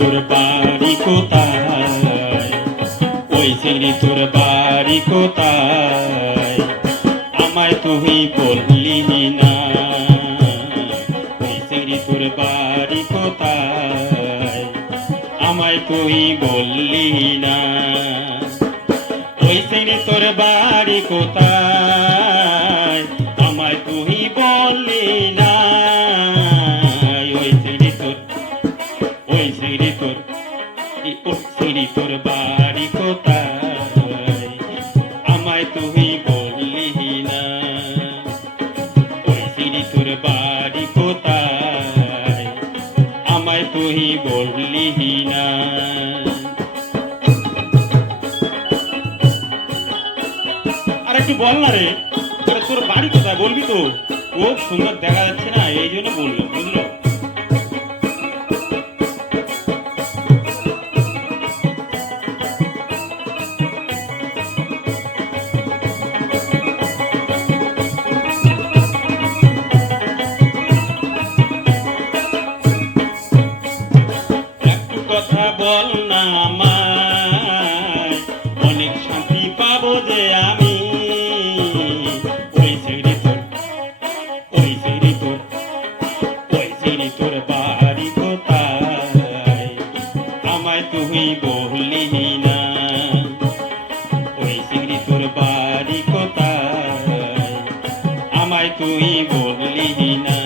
তোর বাড়ি কোথায়, ওই চিংড়ি তোর বাড়ি কোথায়, আমায় তুই বললি না। ওই চিংড়ি তোর বাড়ি কোথায়, আমায় তুই বললি না। ওই চিংড়ি তোর বাড়ি কোথায়, আমায় তুই বললি না। ওই চিংড়ি তোর, ওই চিংড়ি তোর, ওই চিংড়ি তোর বাড়ি কোথায়, আমায় তুই বললি না। ওই চিংড়ি তোর বাড়ি কোথায়, আমায় তুই বললি না। আর একটু বল না রে, তোর বাড়ি কোথায় বলবি তো? খুব সুন্দর দেখা যাচ্ছে না, এই জন্য বললো, বুঝলো? একটু কথা বল না আমায়, অনেক শান্তি পাবো যে আমি। ওই চিংড়ি তোর, ওই চিংড়ি তোর, ওই চিংড়ি তোর বাড়ি কোথায়, আমায় তুই বললি না। ওই চিংড়ি তোর বাড়ি কোথায়, আমায় তুই বললি না।